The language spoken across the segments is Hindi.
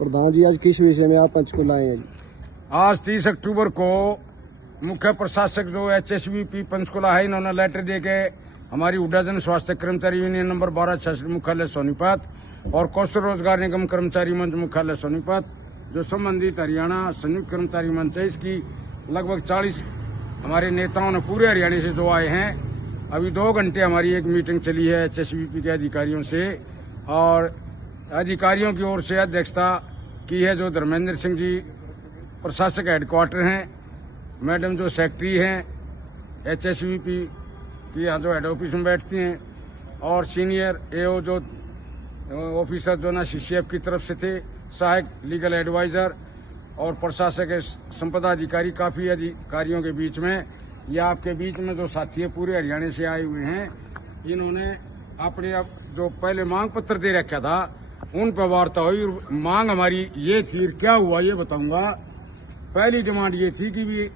प्रधान जी, आज किस विषय में आप पंचकुला आए हैं जी? आज 30 अक्टूबर को मुख्य प्रशासक जो HSVP पंचकुला है, इन्होंने लेटर दे के हमारी हुड्डा जन स्वास्थ्य कर्मचारी यूनियन नंबर 12 मुख्यालय सोनीपत और कौशल रोजगार निगम कर्मचारी मंच मुख्यालय सोनीपत जो संबंधित हरियाणा संयुक्त कर्मचारी मंच है, इसकी लगभग 40 हमारे नेताओं ने पूरे हरियाणा से जो आए हैं। अभी 2 घंटे हमारी एक मीटिंग चली है HSVP के अधिकारियों से, और अधिकारियों की ओर से अध्यक्षता की है जो धर्मेंद्र सिंह जी प्रशासक हेडक्वार्टर हैं, मैडम जो सेक्रेटरी हैं HSVP की यहाँ जो हेड ऑफिस में बैठती हैं, और सीनियर AO जो ऑफिसर जो ना CCF की तरफ से थे, सहायक लीगल एडवाइजर और प्रशासक संपदा अधिकारी, काफी अधिकारियों के बीच में या आपके बीच में जो साथी पूरे हरियाणा से आए हुए हैं, इन्होंने अपने अब जो पहले मांग पत्र दे रखा था उन पर वार्ता हुई। मांग हमारी ये थी, क्या हुआ ये बताऊंगा। पहली डिमांड ये थी कि भी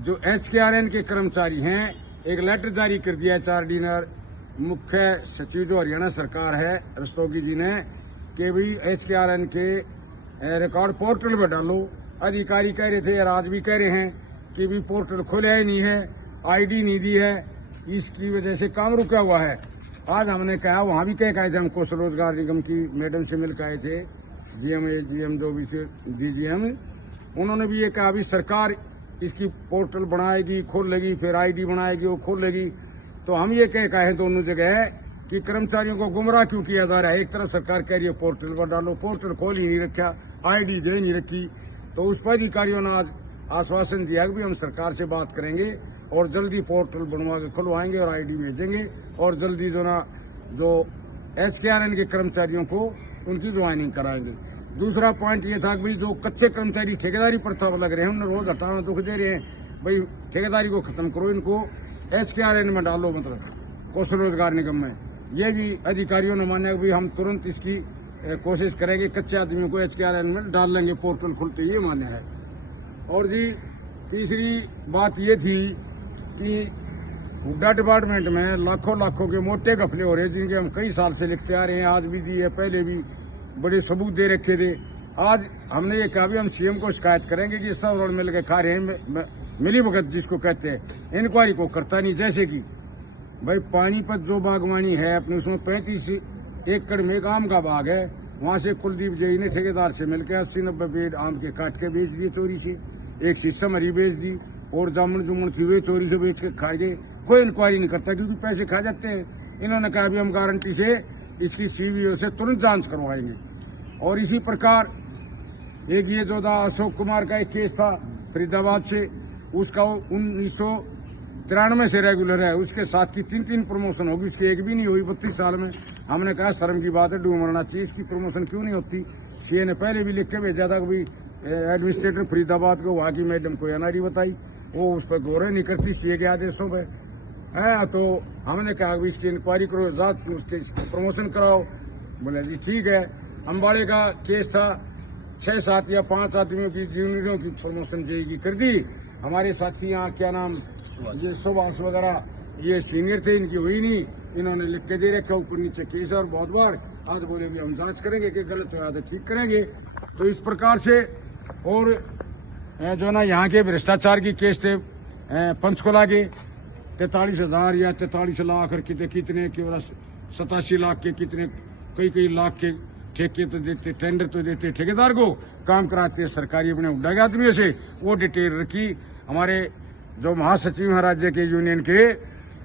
जो HKRN के कर्मचारी हैं, एक लेटर जारी कर दिया HR मुख्य सचिव जो हरियाणा सरकार है रस्तोगी जी ने, कि भाई HKRN के रिकॉर्ड पोर्टल पर डालो। अधिकारी कह रहे थे और आज भी कह रहे हैं कि भी पोर्टल खोला ही नहीं है, ID नहीं दी है, इसकी वजह से काम रुका हुआ है। आज हमने कहा, वहां भी कह थे, हम कौशल रोजगार निगम की मैडम से मिल आए थे, GM जो भी थे DGM, उन्होंने भी ये कहा अभी सरकार इसकी पोर्टल बनाएगी, खोलेगी, फिर ID बनाएगी, वो खोलेगी। तो हम ये कह हैं दोनों जगह कि कर्मचारियों को गुमराह क्यों किया जा रहा है। एक तरफ सरकार कह रही है पोर्टल पर डालो, पोर्टल खोल ही नहीं रखा, ID दे नहीं रखी। तो उस पर अधिकारियों ने आज आश्वासन दिया कि हम सरकार से बात करेंगे और जल्दी पोर्टल बनवा के खुलवाएंगे और ID भेजेंगे, और जल्दी जो HKRN के कर्मचारियों को उनकी ज्वाइनिंग कराएंगे। दूसरा पॉइंट ये था कि भाई जो कच्चे कर्मचारी ठेकेदारी प्रथा पर लग रहे हैं, उन्हें रोज हटाना दुख दे रहे हैं, भाई ठेकेदारी को खत्म करो, इनको HKRN में डालो, मतलब कौशल रोजगार निगम में। ये भी अधिकारियों ने माना कि हम तुरंत इसकी कोशिश करेंगे, कच्चे आदमियों को HKRN में डाल लेंगे पोर्टल खुलते, ये मान्य है। और जी तीसरी बात ये थी कि हुड्डा डिपार्टमेंट में लाखों के मोटे घपले हो रहे हैं, जिनके हम कई साल से लिखते आ रहे हैं, आज भी दी है, पहले भी बड़े सबूत दे रखे थे। आज हमने ये कहा भी हम CM को शिकायत करेंगे कि सब रोड मिल के खा रहे हैं, मिली भगत जिसको कहते हैं, इंक्वायरी को करता नहीं। जैसे कि भाई पानीपत जो बागवानी है अपने, उसमें 35 एकड़ में एक आम का बाग है, वहां से कुलदीप जी ने ठेकेदार से मिलकर 80-90 पेड़ आम के काट के बेच दिए चोरी से, एक शीशम हरी बेच दी, और जामुन थी वे चोरी से बेच के खा गए। कोई इंक्वायरी नहीं करता क्योंकि पैसे खा जाते हैं। इन्होंने कहा भी हम गारंटी से इसकी CBO से तुरंत जांच करवाएंगे। और इसी प्रकार एक ये जो था अशोक कुमार का एक केस था फरीदाबाद से, उसका 1993 से रेगुलर है, उसके साथ की 3 प्रमोशन होगी, उसकी एक भी नहीं हुई 32 साल में। हमने कहा शर्म की बात है, डूब मरना चाहिए, इसकी प्रमोशन क्यों नहीं होती। CA ने पहले भी लिख के भेजा था कि एडमिनिस्ट्रेटर फरीदाबाद को वहां की मैडम को NRI बताई, वो उस पर गौर नहीं करती CA के आदेशों पर है। तो हमने कहा कि इसकी इंक्वायरी करो, जांच, उसके प्रमोशन कराओ। बोले जी ठीक है। अम्बाड़े का केस था, 6-7 या 5 आदमियों की जूनियरों की प्रमोशन की कर दी। हमारे साथी यहाँ क्या नाम ये सुभाष वगैरह ये सीनियर थे, इनकी हुई नहीं, इन्होंने लिख के दे रखा ऊपर नीचे केस, और बहुत बार आज बोले भी हम जांच करेंगे कि गलत हुआ तो ठीक करेंगे। तो इस प्रकार से, और जो ना यहाँ के भ्रष्टाचार की केस थे पंचकुला के 43,000 या 43 लाख और कितने केवल 87 लाख के, कितने कई लाख के ठेके तो देते, टेंडर तो देते, ठेकेदार को काम कराते सरकारी अपने हुड्डा के आदमियों से। वो डिटेल रखी। हमारे जो महासचिव हैं राज्य के यूनियन के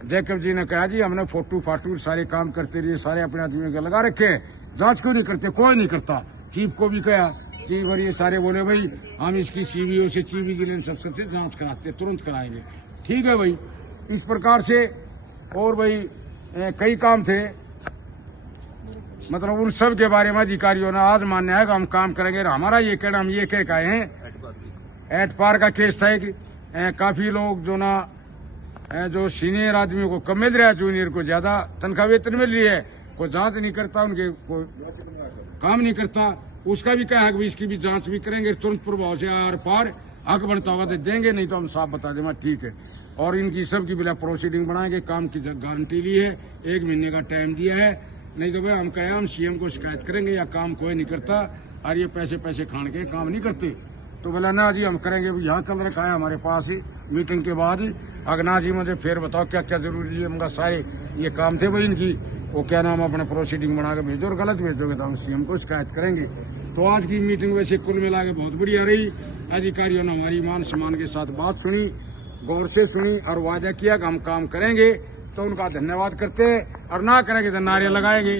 जैकब जी ने कहा जी हमने फोटो फाटू सारे काम करते रहिए, सारे अपने आदमियों के लगा रखे हैं, जांच क्यों नहीं करते। कोई नहीं करता। चीफ को भी कहा, चीफ और ये सारे बोले भाई हम इसकी CBO से, चीफ विजिलेंस सबसे से जांच कराते, तुरंत कराएंगे। ठीक है भाई। इस प्रकार से और भाई कई काम थे, मतलब उन सब के बारे में अधिकारियों ने आज मान्य है कि हम काम करेंगे। हमारा ये कहना, हम ये कह हैं, एटपार का केस था कि काफी लोग जो ना जो सीनियर आदमियों को कम मिल रहा है, जूनियर को ज्यादा तनख्वाह वेतन मिल रही है, कोई जांच नहीं करता, उनके कोई काम नहीं करता। उसका भी क्या है कि इसकी भी जांच भी करेंगे, तुरंत प्रभाव से आर पार हक बनता होगा तो देंगे, नहीं तो हम साफ बता देंगे ठीक है। और इनकी सबकी बिला प्रोसीडिंग बनाएंगे, काम की गारंटी ली है, 1 महीने का टाइम दिया है, नहीं तो भाई हम कहे हम CM को शिकायत करेंगे या काम कोई नहीं करता। और ये पैसे पैसे खान के काम नहीं करते। तो बोला ना जी हम करेंगे, यहाँ कल रखा है हमारे पास ही मीटिंग के बाद ही। अगर ना जी मुझे फिर बताओ क्या क्या जरूरी है, मगर सारे ये काम थे भाई इनकी, वो क्या नाम अपने प्रोसीडिंग बना के भेजो, और गलत भेजोगे तो हम सीएम को शिकायत करेंगे। तो आज की मीटिंग वैसे कुल मिला के बहुत बढ़िया रही। अधिकारियों ने हमारी मान सम्मान के साथ बात सुनी, गौर से सुनी और वादा किया कि हम काम करेंगे। तो उनका धन्यवाद करते हैं, और ना करेंगे तो नारे लगाएंगे।